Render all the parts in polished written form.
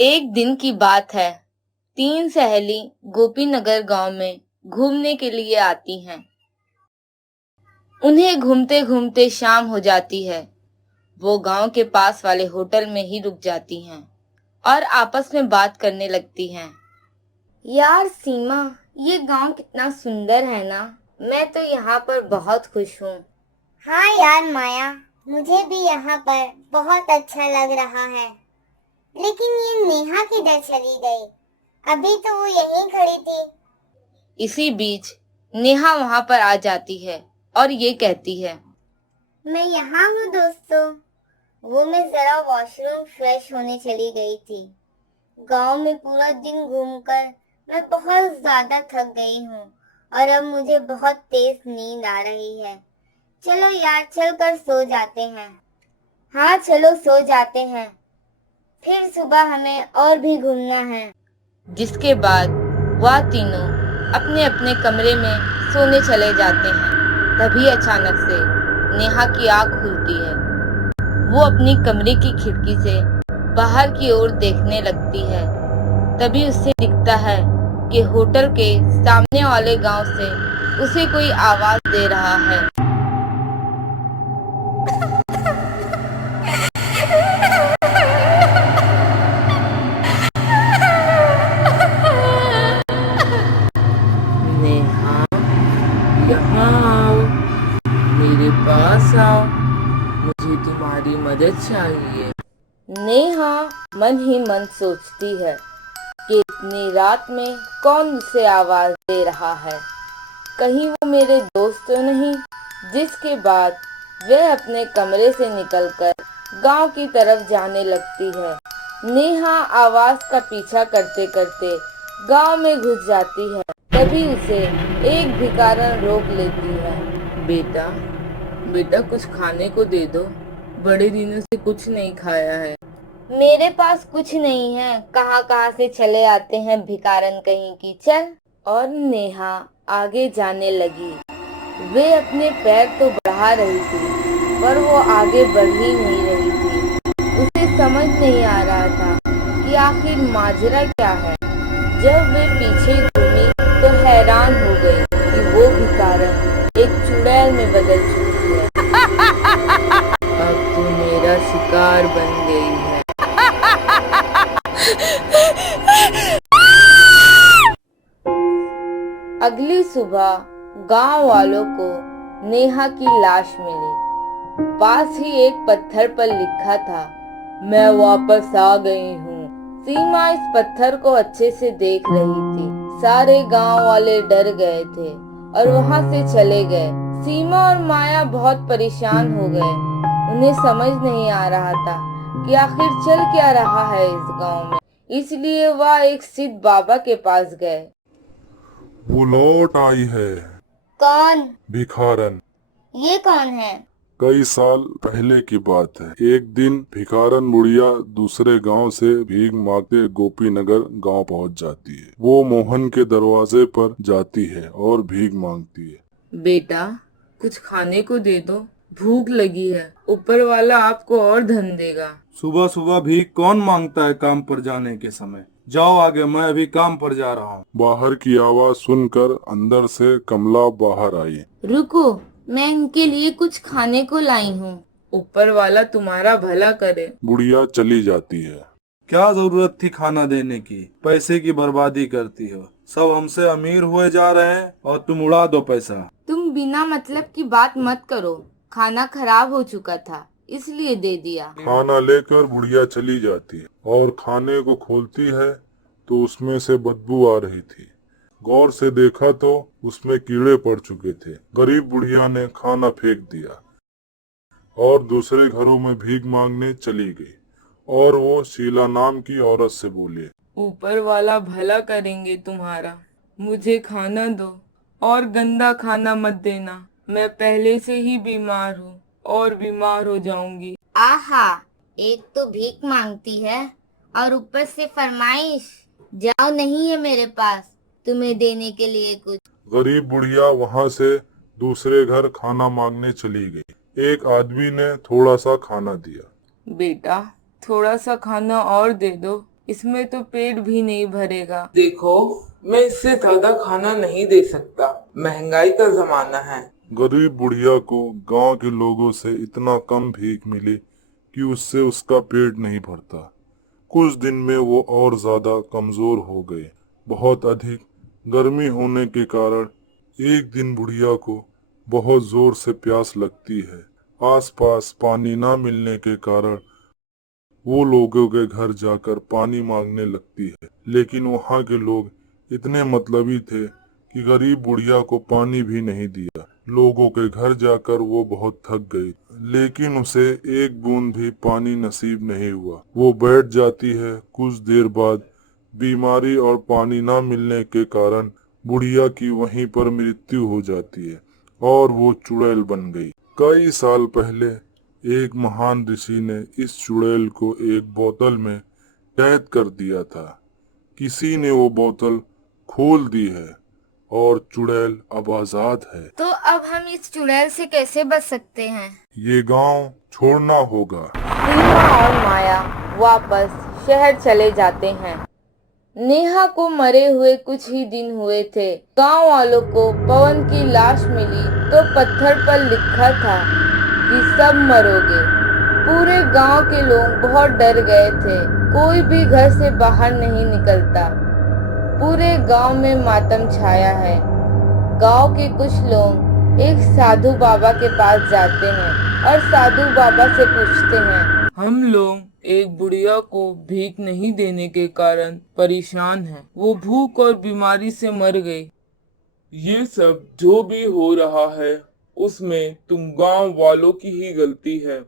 एक दिन की बात है। 3 सहेली गोपीनगर गांव में घूमने के लिए आती हैं। उन्हें घूमते घूमते शाम हो जाती है। वो गांव के पास वाले होटल में ही रुक जाती हैं और आपस में बात करने लगती हैं। यार सीमा, ये गांव कितना सुंदर है ना। मैं तो यहाँ पर बहुत खुश हूँ। हाँ यार माया, मुझे भी यहाँ पर बहुत अच्छा लग रहा है। लेकिन ये नेहा किधर चली गई? अभी तो वो यहीं खड़ी थी। इसी बीच नेहा वहां पर आ जाती है और ये कहती है, मैं यहाँ हूँ दोस्तों। वो मैं जरा वॉशरूम फ्रेश होने चली गई थी। गांव में पूरा दिन घूमकर मैं बहुत ज्यादा थक गई हूँ और अब मुझे बहुत तेज नींद आ रही है। चलो यार, चलकर सो जाते हैं। हाँ चलो सो जाते हैं, फिर सुबह हमें और भी घूमना है। जिसके बाद वह तीनों अपने अपने कमरे में सोने चले जाते हैं। तभी अचानक से नेहा की आंख खुलती है। वो अपनी कमरे की खिड़की से बाहर की ओर देखने लगती है। तभी उसे दिखता है कि होटल के सामने वाले गांव से उसे कोई आवाज दे रहा है। नेहा, यहाँ आओ, मेरे पास आओ, मुझे तुम्हारी मदद चाहिए। नेहा मन ही मन सोचती है कि इतनी रात में कौन उसे आवाज दे रहा है। कहीं वो मेरे दोस्त तो नहीं। जिसके बाद वह अपने कमरे से निकलकर गांव की तरफ जाने लगती है। नेहा आवाज का पीछा करते करते गांव में घुस जाती है। तभी उसे एक भिखारन रोक लेती है। बेटा, बेटा कुछ खाने को दे दो, बड़े दिनों से कुछ नहीं खाया है। मेरे पास कुछ नहीं है, कहाँ कहाँ से चले आते हैं भिखारन कहीं की, चल। और नेहा आगे जाने लगी। वे अपने पैर तो बढ़ा रही थी पर वो आगे बढ़ ही नहीं रही थी। उसे समझ नहीं आ रहा था कि आखिर माजरा क्या है। जब वे पीछे घूमी तो हैरान हो गई कि वो भिखारन एक चुड़ैल में बदल चुकी है। अब तू मेरा शिकार बन गई है। अगली सुबह गांव वालों को नेहा की लाश मिली। पास ही एक पत्थर पर लिखा था, मैं वापस आ गई हूँ। सीमा इस पत्थर को अच्छे से देख रही थी। सारे गांव वाले डर गए थे और वहां से चले गए। सीमा और माया बहुत परेशान हो गए। उन्हें समझ नहीं आ रहा था कि आखिर चल क्या रहा है इस गांव में। इसलिए वह एक सिद्ध बाबा के पास गए। वो लौट आई है। कौन? भिखारन। ये कौन है? कई साल पहले की बात है। एक दिन भिखारन बुढ़िया दूसरे गांव से भीख मांगते गोपीनगर गांव पहुंच जाती है। वो मोहन के दरवाजे पर जाती है और भीख मांगती है। बेटा, कुछ खाने को दे दो, भूख लगी है। ऊपर वाला आपको और धन देगा। सुबह सुबह भीख कौन मांगता है काम पर जाने के समय? जाओ आगे, मैं अभी काम पर जा रहा हूँ। बाहर की आवाज सुनकर अंदर से कमला बाहर आई। रुको, मैं इनके लिए कुछ खाने को लाई हूँ। ऊपर वाला तुम्हारा भला करे। बुढ़िया चली जाती है। क्या जरूरत थी खाना देने की? पैसे की बर्बादी करती हो। सब हमसे अमीर हुए जा रहे हैं और तुम उड़ा दो पैसा। तुम बिना मतलब की बात मत करो। खाना खराब हो चुका था इसलिए दे दिया। खाना लेकर बुढ़िया चली जाती है और खाने को खोलती है तो उसमें से बदबू आ रही थी। गौर से देखा तो उसमें कीड़े पड़ चुके थे। गरीब बुढ़िया ने खाना फेंक दिया और दूसरे घरों में भीख मांगने चली गई। और वो शीला नाम की औरत से बोली, ऊपर वाला भला करेंगे तुम्हारा, मुझे खाना दो और गंदा खाना मत देना। मैं पहले से ही बीमार हूँ और बीमार हो जाऊंगी। आहा, एक तो भीख मांगती है और ऊपर से फरमाइश। जाओ, नहीं है मेरे पास तुम्हें देने के लिए कुछ। गरीब बुढ़िया वहाँ से दूसरे घर खाना मांगने चली गई। एक आदमी ने थोड़ा सा खाना दिया। बेटा, थोड़ा सा खाना और दे दो, इसमें तो पेट भी नहीं भरेगा। देखो, मैं इससे ज्यादा खाना नहीं दे सकता, महंगाई का जमाना है। गरीब बुढ़िया को गांव के लोगों से इतना कम भीख मिली कि उससे उसका पेट नहीं भरता। कुछ दिन में वो और ज्यादा कमजोर हो गए। बहुत अधिक गर्मी होने के कारण एक दिन बुढ़िया को बहुत जोर से प्यास लगती है। आसपास पानी ना मिलने के कारण वो लोगों के घर जाकर पानी मांगने लगती है, लेकिन वहाँ के लोग इतने मतलबी थे कि गरीब बुढ़िया को पानी भी नहीं दिया। लोगों के घर जाकर वो बहुत थक गई, लेकिन उसे एक बूंद भी पानी नसीब नहीं हुआ। वो बैठ जाती है। कुछ देर बाद बीमारी और पानी ना मिलने के कारण बुढ़िया की वहीं पर मृत्यु हो जाती है और वो चुड़ैल बन गई। कई साल पहले एक महान ऋषि ने इस चुड़ैल को एक बोतल में कैद कर दिया था। किसी ने वो बोतल खोल दी है और चुड़ैल अब आजाद है। तो अब हम इस चुड़ैल से कैसे बच सकते हैं? ये गांव छोड़ना होगा। नेहा और माया वापस शहर चले जाते हैं। नेहा को मरे हुए कुछ ही दिन हुए थे। गांव वालों को पवन की लाश मिली तो पत्थर पर लिखा था कि सब मरोगे। पूरे गांव के लोग बहुत डर गए थे। कोई भी घर से बाहर नहीं निकलता। पूरे गांव में मातम छाया है। गांव के कुछ लोग एक साधु बाबा के पास जाते हैं और साधु बाबा से पूछते हैं, हम लोग एक बुढ़िया को भीख नहीं देने के कारण परेशान हैं। वो भूख और बीमारी से मर गई। ये सब जो भी हो रहा है उसमें तुम गांव वालों की ही गलती है।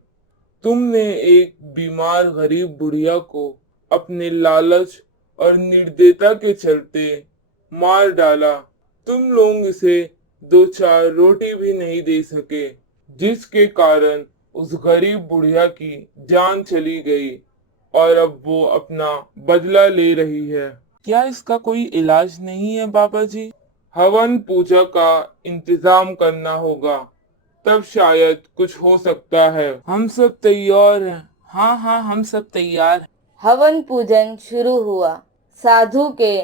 तुमने एक बीमार गरीब बुढ़िया को अपने लालच और निर्दयता के चलते मार डाला। तुम लोग इसे 2-4 रोटी भी नहीं दे सके, जिसके कारण उस गरीब बुढ़िया की जान चली गई और अब वो अपना बदला ले रही है। क्या इसका कोई इलाज नहीं है बाबा जी? हवन पूजा का इंतजाम करना होगा, तब शायद कुछ हो सकता है। हम सब तैयार हैं। हाँ, हम सब तैयार हैं। हवन पूजन शुरू हुआ। साधु के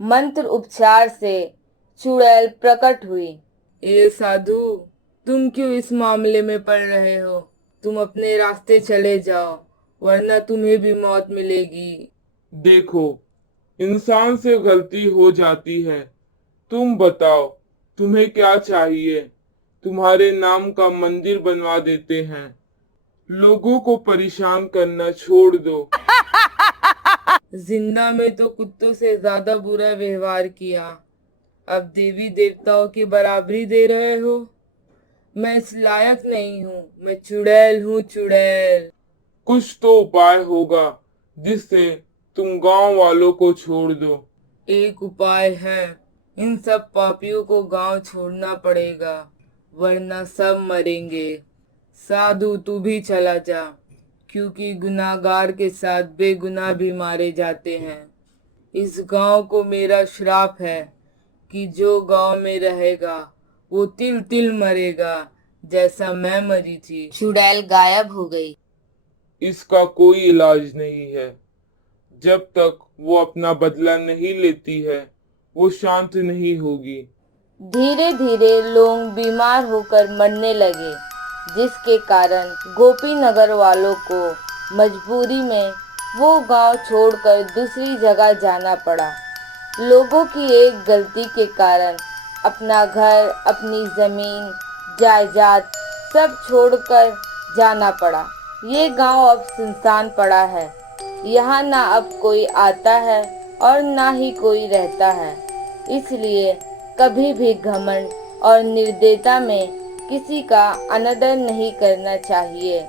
मंत्र उपचार से चुड़ैल प्रकट हुई। ए साधु, तुम क्यों इस मामले में पड़ रहे हो? तुम अपने रास्ते चले जाओ, वरना तुम्हें भी मौत मिलेगी। देखो, इंसान से गलती हो जाती है। तुम बताओ, तुम्हें क्या चाहिए? तुम्हारे नाम का मंदिर बनवा देते हैं। लोगों को परेशान करना छोड़ दो। जिंदा में तो कुत्तों से ज्यादा बुरा व्यवहार किया, अब देवी देवताओं की बराबरी दे रहे हो? मैं इस लायक नहीं हूँ। मैं चुड़ैल हूँ, चुड़ैल। कुछ तो उपाय होगा जिससे तुम गांव वालों को छोड़ दो। एक उपाय है, इन सब पापियों को गांव छोड़ना पड़ेगा, वरना सब मरेंगे। साधु, तू भी चला जा, क्योंकि गुनाहगार के साथ बेगुनाह भी मारे जाते हैं। इस गांव को मेरा श्राप है कि जो गांव में रहेगा वो तिल तिल मरेगा, जैसा मैं मरी थी। चुड़ैल गायब हो गई। इसका कोई इलाज नहीं है। जब तक वो अपना बदला नहीं लेती है, वो शांत नहीं होगी। धीरे धीरे लोग बीमार होकर मरने लगे, जिसके कारण गोपीनगर वालों को मजबूरी में वो गांव छोड़कर दूसरी जगह जाना पड़ा। लोगों की एक गलती के कारण अपना घर, अपनी जमीन, जायदाद सब छोड़कर जाना पड़ा। ये गांव अब सुनसान पड़ा है। यहाँ ना अब कोई आता है और ना ही कोई रहता है। इसलिए कभी भी घमंड और निर्दयता में किसी का अनादर नहीं करना चाहिए।